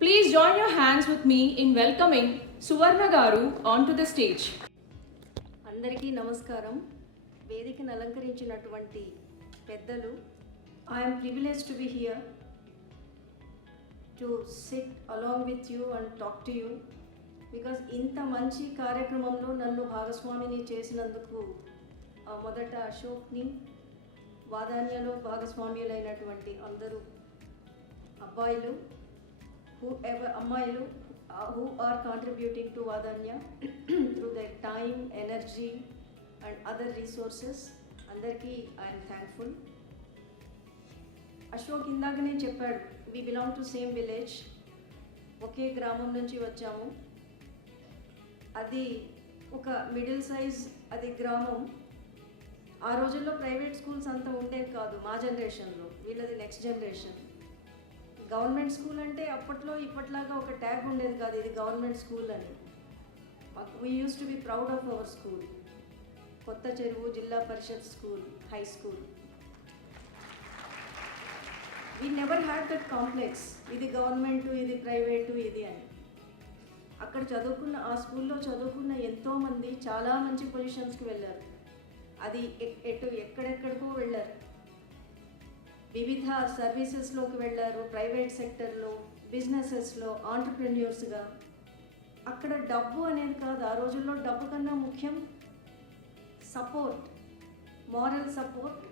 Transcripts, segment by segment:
Please join your hands with me in welcoming Suvarna Garu onto the stage. అందరికీ నమస్కారం. వేదికను అలంకరించినటువంటి పెద్దలు, I am privileged to be here to sit along with you and talk to you because ఇంత మంచి కార్యక్రమంలో నన్ను భాగస్వామిని చేసినందుకు మొదట అశోక్ని, వాదాన్యలో భాగస్వామ్యులైనటువంటి అందరూ అబ్బాయిలు, అమ్మాయిలు who are contributing to Vadanya through their time, energy and other resources. Andarki I am thankful. Ashok indagane cheppadu, we belong to same village, ఒకే గ్రామం నుంచి వచ్చాము. అది ఒక మిడిల్ సైజ్ అది గ్రామం. ఆ రోజుల్లో ప్రైవేట్ స్కూల్స్ అంతా ఉండేవి కాదు మా జనరేషన్లో, వీళ్ళది నెక్స్ట్ జనరేషన్. గవర్నమెంట్ స్కూల్ అంటే అప్పట్లో ఇప్పట్లాగా ఒక ట్యాగ్ ఉండేది కాదు, ఇది గవర్నమెంట్ స్కూల్ అని. We used to be proud of our school. Kotha Cheruvu zilla parishad school, high school. We never had that complex, ఇది గవర్నమెంటు, ఇది ప్రైవేటు, ఇది అని. అక్కడ చదువుకున్న, ఆ స్కూల్లో చదువుకున్న ఎంతోమంది చాలా మంచి పొజిషన్స్కి వెళ్ళారు. అది ఎక్కడెక్కడికో వెళ్ళారు, వివిధ సర్వీసెస్లోకి వెళ్ళారు, ప్రైవేట్ సెక్టర్లో, బిజినెసెస్లో, ఆంటర్ప్రెన్యూర్స్గా. అక్కడ డబ్బు అనేది కాదు, ఆ రోజుల్లో డబ్బు కన్నా ముఖ్యం support, moral support,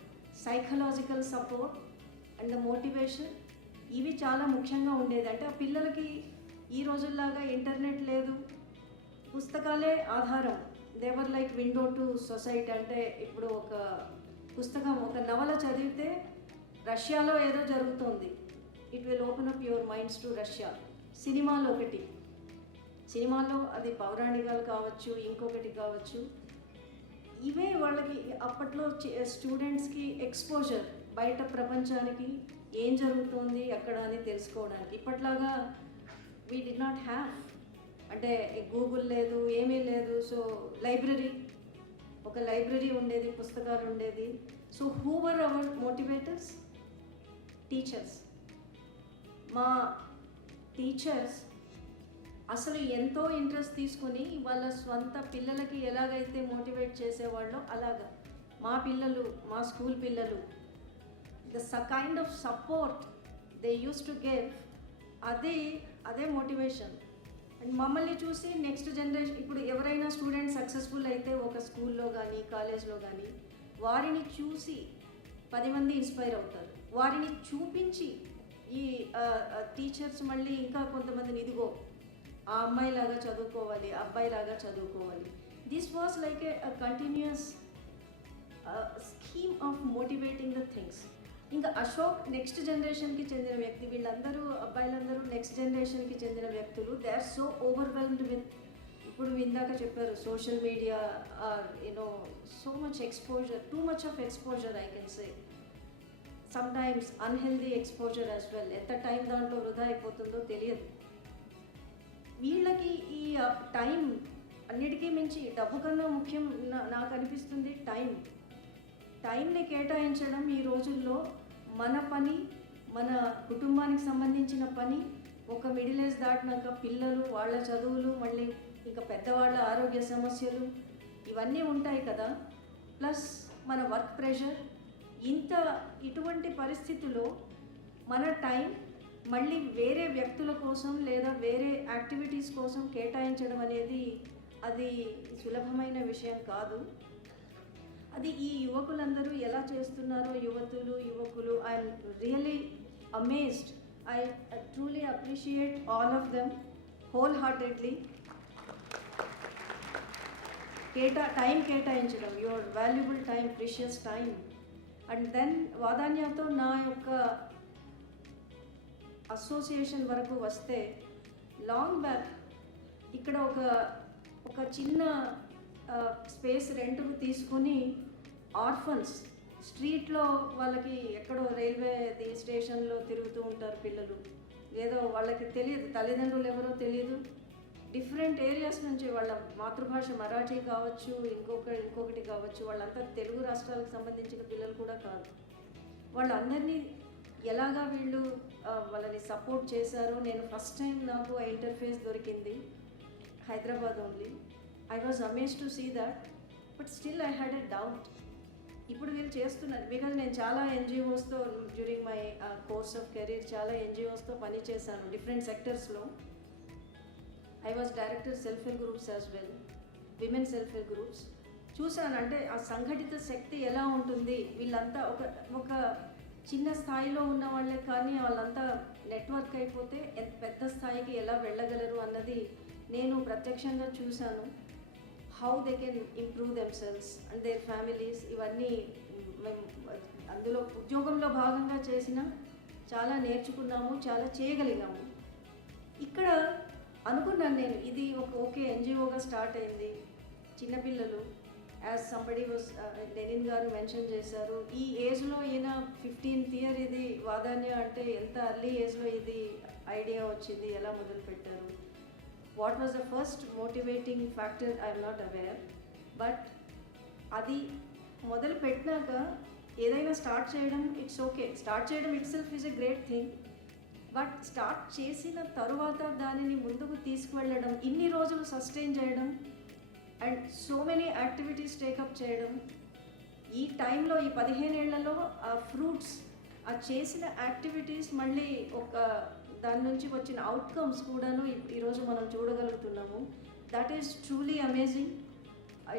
psychological support and the motivation. ఇవి చాలా ముఖ్యంగా ఉండేది. అంటే ఆ పిల్లలకి ఈ రోజుల్లాగా ఇంటర్నెట్ లేదు, పుస్తకాలే ఆధారం. దేవర్ లైక్ విండో టు సొసైటీ. అంటే ఇప్పుడు ఒక పుస్తకం, ఒక నవల చదివితే రష్యాలో ఏదో జరుగుతుంది, it will open up your minds to Russia. సినిమాలో ఒకటి, సినిమాలో అది పౌరాణికాలు కావచ్చు, ఇంకొకటి కావచ్చు. ఇవే వాళ్ళకి అప్పట్లో స్టూడెంట్స్కి ఎక్స్పోజర్, బయట ప్రపంచానికి ఏం జరుగుతుంది అక్కడ అని తెలుసుకోవడానికి. ఇప్పట్లాగా వీ డి నాట్ హ్యావ్, అంటే గూగుల్ లేదు, ఏమీ లేదు. సో లైబ్రరీ, ఒక లైబ్రరీ ఉండేది, పుస్తకాలు ఉండేది. So who were hour motivators? Teachers. మా టీచర్స్ అసలు ఎంతో ఇంట్రెస్ట్ తీసుకొని వాళ్ళ స్వంత పిల్లలకి ఎలాగైతే మోటివేట్ చేసేవాళ్ళో అలాగా మా పిల్లలు, మా స్కూల్ పిల్లలు, the kind of support they use to give, అదే మోటివేషన్. అండ్ మమ్మల్ని చూసి నెక్స్ట్ జనరేషన్, ఇప్పుడు ఎవరైనా స్టూడెంట్ సక్సెస్ఫుల్ అయితే ఒక స్కూల్లో కానీ కాలేజ్లో కానీ, వారిని చూసి 10 మంది ఇన్స్పైర్ అవుతారు. వారిని చూపించి ఈ టీచర్స్ మళ్ళీ ఇంకా కొంతమందిని, ఇదిగో ఆ అమ్మాయిలాగా చదువుకోవాలి, అబ్బాయిలాగా చదువుకోవాలి. This was like a continuous scheme of motivating the things. ఇంకా అశోక్ నెక్స్ట్ జనరేషన్కి చెందిన వ్యక్తి, వీళ్ళందరూ అబ్బాయిలందరూ నెక్స్ట్ జనరేషన్కి చెందిన వ్యక్తులు. They are so overwhelmed with, ఇప్పుడు ఇందాక చెప్పారు, social media, you know so much exposure, too much of exposure I can say. Sometimes unhealthy exposure as well. ఎంత టైం దాంట్లో వృధా అయిపోతుందో తెలియదు. వీళ్ళకి ఈ టైం అన్నిటికీ మించి, డబ్బు కన్నా ముఖ్యం నాకు అనిపిస్తుంది టైంని కేటాయించడం. ఈ రోజుల్లో మన పని, మన కుటుంబానికి సంబంధించిన పని, ఒక మిడిల్ ఏజ్ దాటినాక పిల్లలు, వాళ్ళ చదువులు, మళ్ళీ ఇంకా పెద్దవాళ్ళ ఆరోగ్య సమస్యలు, ఇవన్నీ ఉంటాయి కదా. ప్లస్ మన వర్క్ ప్రెషర్. ఇటువంటి పరిస్థితుల్లో మన టైం మళ్ళీ వేరే వ్యక్తుల కోసం లేదా వేరే యాక్టివిటీస్ కోసం కేటాయించడం అనేది అది సులభమైన విషయం కాదు. అది ఈ యువకులందరూ ఎలా చేస్తున్నారో, యువకులు, I'm really amazed. I truly appreciate all of them whole heartedly. Time కేటాయించడం, your valuable time, precious time. And then వాదాన్యతో నా యొక్క అసోసియేషన్ వరకు వస్తే, లాంగ్ బ్యాక్ ఇక్కడ ఒక చిన్న స్పేస్ రెంట్కు తీసుకుని ఆర్ఫన్స్, స్ట్రీట్లో వాళ్ళకి ఎక్కడో రైల్వే స్టేషన్లో తిరుగుతూ ఉంటారు పిల్లలు, ఏదో వాళ్ళకి తెలియదు, తల్లిదండ్రులు ఎవరో తెలియదు, డిఫరెంట్ ఏరియాస్ నుంచి, వాళ్ళ మాతృభాష మరాఠీ కావచ్చు, ఇంకొకటి కావచ్చు, వాళ్ళంతా తెలుగు రాష్ట్రాలకు సంబంధించిన పిల్లలు కూడా కాదు. వాళ్ళందరినీ ఎలాగా వీళ్ళు వాళ్ళని సపోర్ట్ చేశారో. నేను ఫస్ట్ టైం నాకు ఆ ఇంటర్ఫేస్ దొరికింది Hyderabad only. I was amazed to see that, but still I had a doubt. ఇప్పుడు వీళ్ళు చేస్తున్నారు బికాజ్ నేను చాలా ఎన్జిఓస్తో during my course of career చాలా ఎన్జిఓస్తో పనిచేశాను డిఫరెంట్ సెక్టర్స్లో. I was director self help groups as well, women self help groups. చూశాను అంటే ఆ సంఘటిత శక్తి ఎలా ఉంటుంది. వీళ్ళంతా ఒక చిన్న స్థాయిలో ఉన్న వాళ్ళే, కానీ వాళ్ళంతా నెట్వర్క్ అయిపోతే ఎంత పెద్ద స్థాయికి ఎలా వెళ్ళగలరు అన్నది నేను ప్రత్యక్షంగా చూశాను. How they can improve themselves and their families. ఇవన్నీ మేము అందులో ఉద్యోగంలో భాగంగా చేసిన చాలా నేర్చుకున్నాము, చాలా చేయగలిగాము. ఇక్కడ అనుకున్నాను నేను, ఇది ఓకే ఎన్జిఓగా స్టార్ట్ అయింది. చిన్నపిల్లలు యాజ్ సంబడి వాజ్ లెనిన్ గారు మెన్షన్ చేశారు, ఈ ఏజ్లో ఈయన 15th ఇయర్ ఇది వాదాన్య అంటే ఎంత అర్లీ ఏజ్లో ఇది ఐడియా వచ్చింది, ఎలా మొదలుపెట్టారు. What was the first motivating factor I'm not aware. But అది మొదలు పెట్టినాక ఏదైనా స్టార్ట్ చేయడం ఇట్స్ ఓకే, స్టార్ట్ చేయడం it self is a great thing. But start చేసిన తరువాత దానిని ముందుకు తీసుకువెళ్ళడం, ఇన్ని రోజులు సస్టైన్ చేయడం and so many activities take up చేయడం, ఈ టైంలో ఈ 15 ఏళ్లలో ఆ ఫ్రూట్స్, ఆ చేసిన యాక్టివిటీస్ మళ్ళీ ఒక దాని నుంచి వచ్చిన అవుట్కమ్స్ కూడాను ఈరోజు మనం చూడగలుగుతున్నాము. That is truly amazing. I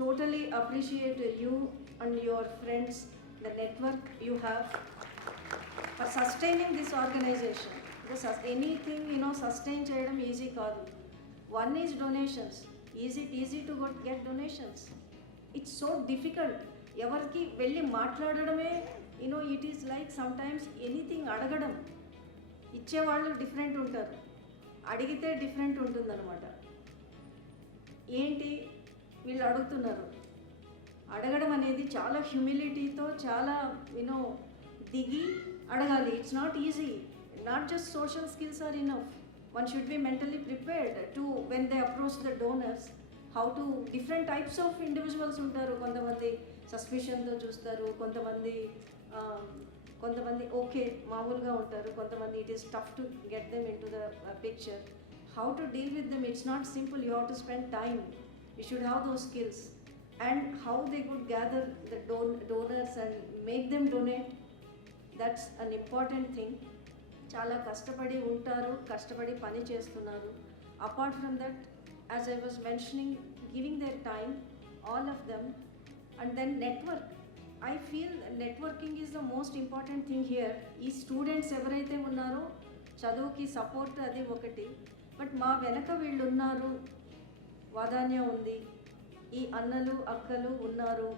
totally appreciate you and your friends, the network you have for sustaining this organisation. Anything sustain చేయడం ఈజీ కాదు. One is donations. Is it easy to get donations? It's so difficult. ఎవరికి వెళ్ళి మాట్లాడడమే it is like sometimes anything అడగడం. ఇచ్చేవాళ్ళు different ఉంటారు, అడిగితే different ఉంటుందన్నమాట. ఏంటి వీళ్ళు అడుగుతున్నారు, అడగడం అనేది చాలా హ్యూమిలిటీతో చాలా దిగి అడగాలి. It's not easy. Not just social skills are enough. One should be mentally prepared to, when they approach the donors, how to, different types of individuals ఉంటారు. కొంతమంది సస్పిషన్తో చూస్తారు, కొంతమంది ఓకే మామూలుగా ఉంటారు, కొంతమంది it is tough to get them into the picture. How to deal with them, it's not simple. You have to spend time. You should have those skills. And how they could gather the donors and make them donate, that's an important thing. చాలా కష్టపడి ఉంటారు, కష్టపడి పని చేస్తున్నారు. Apart from that, as I was mentioning, giving their time, all of them. And then network. I feel networking is the most important thing here. ఈ students ఎవరైతే ఉన్నారో చదువుకి సపోర్ట్ అది ఒకటి, బట్ మా వెనక వీళ్ళు ఉన్నారు, వాదాన్య ఉంది, ఈ అన్నలు అక్కలు ఉన్నారు.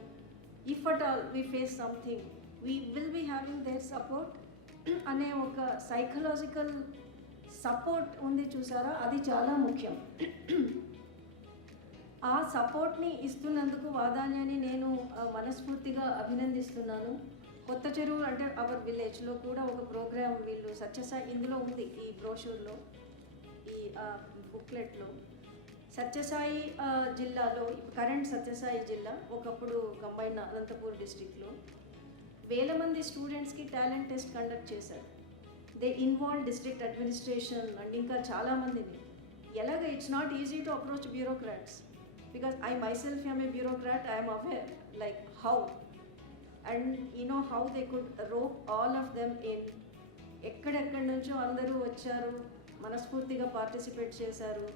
If at all we face something, we will be having their support అనే ఒక సైకలాజికల్ సపోర్ట్ ఉంది చూసారా, అది చాలా ముఖ్యం. ఆ సపోర్ట్ని ఇస్తున్నందుకు వాదాన్యని నేను మనస్ఫూర్తిగా అభినందిస్తున్నాను. కొత్త చెరువు అంటే అవర్ విలేజ్లో కూడా ఒక ప్రోగ్రామ్ వీళ్ళు సత్యసాయి, ఇందులో ఉంది ఈ బ్రోషూర్లో, ఈ బుక్లెట్లో. సత్యసాయి జిల్లాలో, కరెంట్ సత్యసాయి జిల్లా, ఒకప్పుడు కంబైన్ అనంతపూర్ డిస్టిక్లో వేల మంది స్టూడెంట్స్కి టాలెంట్ టెస్ట్ కండక్ట్ చేశారు. They involve district administration and ఇంకా చాలామందిని. ఎలాగ it's not easy to approach bureaucrats, because I myself am a bureaucrat. I'm aware like how and how they could rope all of them in. ఎక్కడెక్కడి నుంచో అందరూ వచ్చారు, మనస్ఫూర్తిగా participate చేశారు.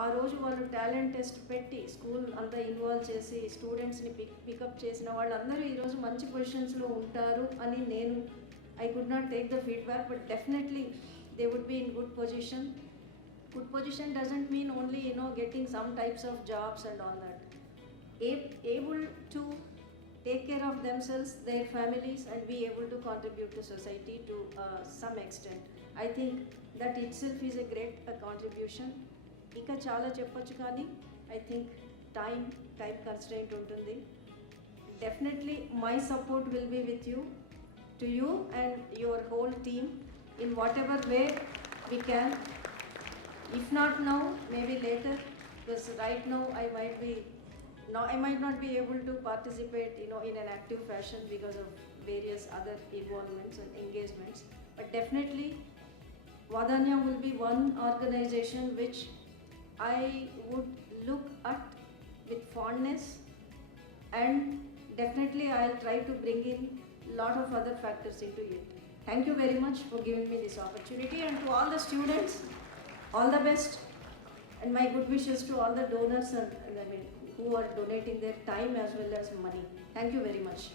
ఆ రోజు వాళ్ళు టాలెంట్ టెస్ట్ పెట్టి స్కూల్ అంతా ఇన్వాల్వ్ చేసి స్టూడెంట్స్ని పికప్ చేసిన వాళ్ళందరూ ఈరోజు మంచి పొజిషన్స్లో ఉంటారు అని నేను, I could not take the feedback, but definitely they would be in good position. Good position doesn't mean only getting some types of jobs and all that. Able to take care of themselves, their families, and be able to contribute to society to some extent. I think that itself is a great contribution. ఇంకా చాలా చెప్పొచ్చు కానీ I think time constraint ఉంటుంది. Definitely my support will be with you, to you and your whole team in whatever way we can. If not now, maybe later, because right now I might not be able to participate in an active fashion because of various other involvements and engagements. but definitely Vadanya will be one organization which I would look at with fondness, and definitely I'll try to bring in lot of other factors into it. Thank you very much for giving me this opportunity, and to all the students, all the best, and my good wishes to all the donors and who are donating their time as well as money. Thank you very much.